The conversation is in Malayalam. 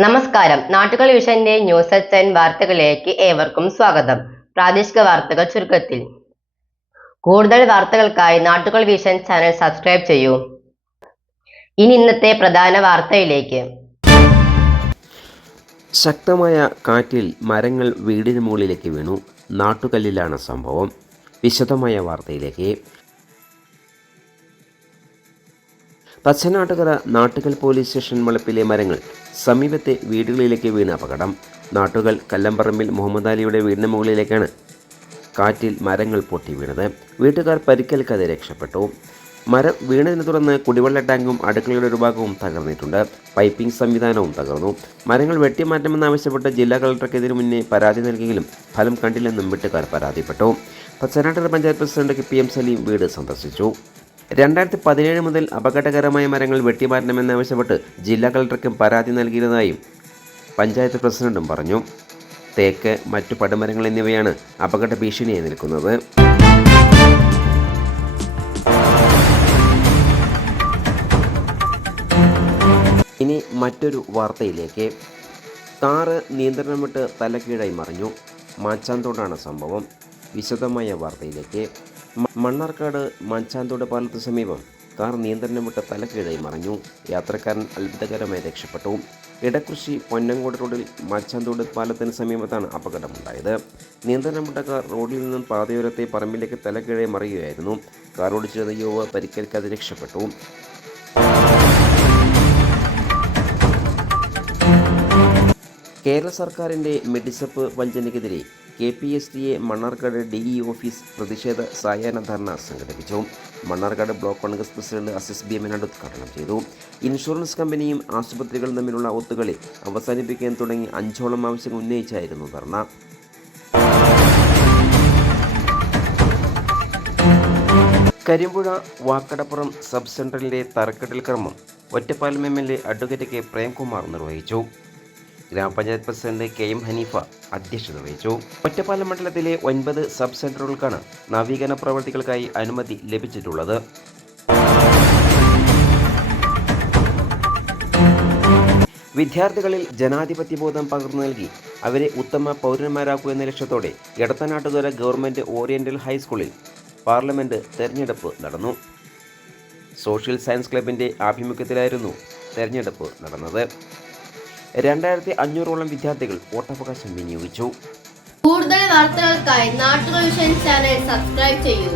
നമസ്കാരം. നാട്ടുകൾ വിഷന്റെ ന്യൂസ് ടെൻ വാർത്തകളിലേക്ക് ഏവർക്കും സ്വാഗതം. പ്രാദേശിക വാർത്തകൾ ചുരുക്കത്തിൽ. കൂടുതൽ വാർത്തകൾക്കായി നാട്ടുകൾ വിഷൻ ചാനൽ സബ്സ്ക്രൈബ് ചെയ്യൂ. ഇനി ഇന്നത്തെ പ്രധാന വാർത്തയിലേക്ക്. ശക്തമായ കാറ്റിൽ മരങ്ങൾ വീടിന് മുകളിലേക്ക് വീണു. നാട്ടുകല്ലിലാണ് സംഭവം. വിശദമായ വാർത്തയിലേക്ക്. പച്ചനാട്ടുകര നാട്ടുകൽ പോലീസ് സ്റ്റേഷൻ വളപ്പിലെ മരങ്ങൾ സമീപത്തെ വീടുകളിലേക്ക് വീണ അപകടം. നാട്ടുകൾ കല്ലമ്പറമ്പിൽ മുഹമ്മദ് അലിയുടെ വീടിന് മുകളിലേക്കാണ് കാറ്റിൽ മരങ്ങൾ പൊട്ടി വീണത്. വീട്ടുകാർ പരിക്കേൽക്കാതെ രക്ഷപ്പെട്ടു. മരം വീണതിനെ തുടർന്ന് കുടിവെള്ള ടാങ്കും അടുക്കളയുടെ ഒരു ഭാഗവും തകർന്നിട്ടുണ്ട്. പൈപ്പിംഗ് സംവിധാനവും തകർന്നു. മരങ്ങൾ വെട്ടിമാറ്റമെന്നാവശ്യപ്പെട്ട് ജില്ലാ കളക്ടർക്കെതിരെ മുന്നേ പരാതി നൽകിയെങ്കിലും ഫലം കണ്ടില്ലെന്നും വീട്ടുകാർ പരാതിപ്പെട്ടു. Pathanattukara panchayat president P M Saleem വീട് സന്ദർശിച്ചു. രണ്ടായിരത്തി പതിനേഴ് മുതൽ അപകടകരമായ മരങ്ങൾ വെട്ടിമാറ്റണമെന്നാവശ്യപ്പെട്ട് ജില്ലാ കളക്ടർക്കും പരാതി നൽകിയതായും പഞ്ചായത്ത് പ്രസിഡന്റും പറഞ്ഞു. തേക്ക് മറ്റു പടുമരങ്ങൾ എന്നിവയാണ് അപകട ഭീഷണിയായി നിൽക്കുന്നത്. ഇനി മറ്റൊരു വാർത്തയിലേക്ക്. കാറ് നിയന്ത്രണം വിട്ട് തലക്കീഴായി മറിഞ്ഞു. മാച്ചാന്തോടാണ് സംഭവം. വിശദമായ വാർത്തയിലേക്ക്. മണ്ണാർക്കാട് മഞ്ചാന്തോട് പാലത്തിന് സമീപം കാർ നിയന്ത്രണം വിട്ട തലക്കീഴായി മറിഞ്ഞു. യാത്രക്കാരൻ അത്ഭുതകരമായി രക്ഷപ്പെട്ടു. ഇടക്കൃഷി പൊന്നങ്കോട് റോഡിൽ മച്ചാന്തോട് പാലത്തിന് സമീപത്താണ് അപകടമുണ്ടായത്. നിയന്ത്രണം വിട്ട കാർ റോഡിൽ നിന്നും പാതയോരത്തെ പറമ്പിലേക്ക് തലക്കീഴായി മറിയുകയായിരുന്നു. കാർ ഓടിച്ചിരുന്ന യുവ പരിക്കേൽക്കാതെ രക്ഷപ്പെട്ടു. കേരള സർക്കാരിന്റെ Medisep വഞ്ചനയ്ക്കെതിരെ K P S T A Mannarkkad D E office പ്രതിഷേധ സായാഹ്ന ധർണ സംഘടിപ്പിച്ചു. Mannarkkad block Congress president Aziz B എമ്മിനാട് ഉദ്ഘാടനം ചെയ്തു. ഇൻഷുറൻസ് കമ്പനിയും ആശുപത്രികളും തമ്മിലുള്ള ഒത്തുകളി അവസാനിപ്പിക്കാൻ തുടങ്ങി അഞ്ചോളം ആവശ്യങ്ങൾ ഉന്നയിച്ചായിരുന്നു ധർണ. കരിമ്പുഴ വാക്കടപ്പുറം സബ് സെൻട്രലിലെ തറക്കെട്ടിൽ ക്രമം Ottapalam M L A advocate K Premkumar നിർവഹിച്ചു. ഗ്രാമപഞ്ചായത്ത് പ്രസിഡന്റ് കെ എം ഹനീഫ അധ്യക്ഷത വഹിച്ചു. ഒറ്റപ്പാലം മണ്ഡലത്തിലെ ഒൻപത് സബ് സെന്ററുകൾക്കാണ് നവീകരണ പ്രവൃത്തികൾക്കായി അനുമതി ലഭിച്ചിട്ടുള്ളത്. വിദ്യാർത്ഥികളിൽ ജനാധിപത്യബോധം പകർന്നു നൽകി അവരെ ഉത്തമ പൗരന്മാരാക്കുക എന്ന ലക്ഷ്യത്തോടെ എടത്തനാട്ടുകര ഗവൺമെന്റ് ഓറിയന്റൽ ഹൈസ്കൂളിൽ പാർലമെന്റ് തെരഞ്ഞെടുപ്പ് നടന്നു. സോഷ്യൽ സയൻസ് ക്ലബിന്റെ ആഭിമുഖ്യത്തിലായിരുന്നു തെരഞ്ഞെടുപ്പ് നടന്നത്. രണ്ടായിരത്തി അഞ്ഞൂറോളം വിദ്യാർത്ഥികൾ വോട്ടവകാശം വിനിയോഗിച്ചു. കൂടുതൽ വാർത്തകൾക്കായി നാട്ടുകൾ വിഷൻ ചാനൽ സബ്സ്ക്രൈബ് ചെയ്യൂ.